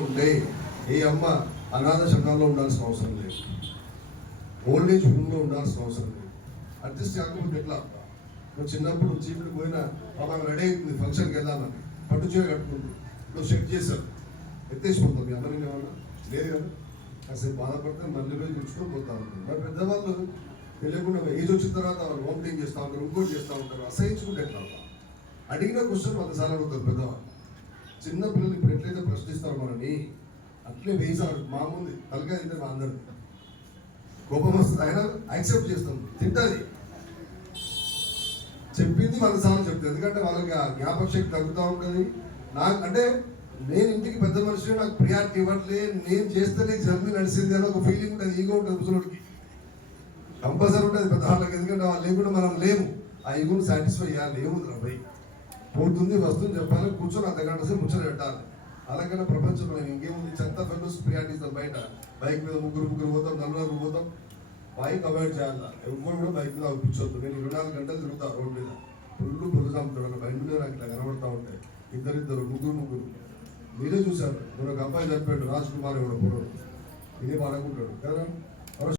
ఉంటే ఏ అమ్మ అనాథ శరణాల్లో ఉండాల్సిన అవసరం లేదు, ఓల్డేజ్ హోమ్లో ఉండాల్సిన అవసరం లేదు. అడ్జస్ట్ కాకపోతే ఎట్లా? నువ్వు చిన్నప్పుడు చీపుడికి పోయినా పాప రెడీ అవుతుంది ఫంక్షన్కి వెళ్దామని పట్టు చీర కట్టుకుంటుంది, నువ్వు షెక్ చేశావు ఎత్తేసిపోతావు. మీ అమ్మని ఏమన్నా లేదు కదా, కాసేపు బాధపడితే మళ్ళీ పోయి తెచ్చుకొని పోతా ఉంటుంది. మరి పెద్దవాళ్ళు తెలియకుండా ఏజ్ వచ్చిన తర్వాత వాళ్ళు వామిటింగ్ చేస్తూ ఉంటారు, ఇంకోటి చేస్తూ ఉంటారు. అసహించుకుంటే ఎట్లా? అడిగిన క్వశ్చన్ 100 అడుగుతారు పెద్దవాళ్ళు. చిన్న పిల్లలు ఇప్పుడు ఎట్లయితే ప్రశ్నిస్తారు మనని, అట్లే వేసాడు మా ముందు తలకాయ తింటే మా అందరు కోపం వస్తుంది, అయినా యాక్సెప్ట్ చేస్తాం. తింటుంది, చెప్పింది 100 సార్లు చెప్తుంది. ఎందుకంటే వాళ్ళకి ఆ జ్ఞాపక శక్తి తగ్గుతూ ఉంటుంది. నాకు అంటే నేను ఇంటికి పెద్ద మనిషి, నాకు ప్రియారిటీ ఇవ్వట్లే, నేను చేస్తేనే జర్నీ నడిచింది అని ఒక ఫీలింగ్ ఉంటుంది, ఈగో ఉంటుంది. ముసలోడికి కంపల్సరీ ఉంటుంది పెద్దవాళ్ళకి, ఎందుకంటే వాళ్ళు లేకుండా మనం లేము. ఆ ఈగోని సాటిస్ఫై చేయాలి. ఏముంది రాబోయ్, పోతుంది వస్తుంది చెప్పాలి, కూర్చొని అర్ధగంట సేపు ముచ్చట పెట్టాలి. అలాగైనా ప్రపంచంలో ఇంకేముంది, చెత్త ఫెలోస్ ప్రియారిటీ ఇస్తారు. బయట బైక్ మీద ముగ్గురు పోతాం, 4 పోతాం. బైక్ అవాయిడ్ చేయాలి, ఎవరు కూడా బైక్ మీద కూర్చోద్దు. నేను 24 గంటలు తిరుగుతా రోడ్ మీద, పొల్లు చంపుతాడు. బయట మీద నాకు ఇట్లా కనబడతా ఉంటాయి, ఇద్దరు ముగ్గురు. మీరే చూశారు, నేను ఒక అబ్బాయి చనిపోయాడు, రాజ్ కుమార్ కూడా పూర్వం, ఇదే అనుకుంటాడు కదా.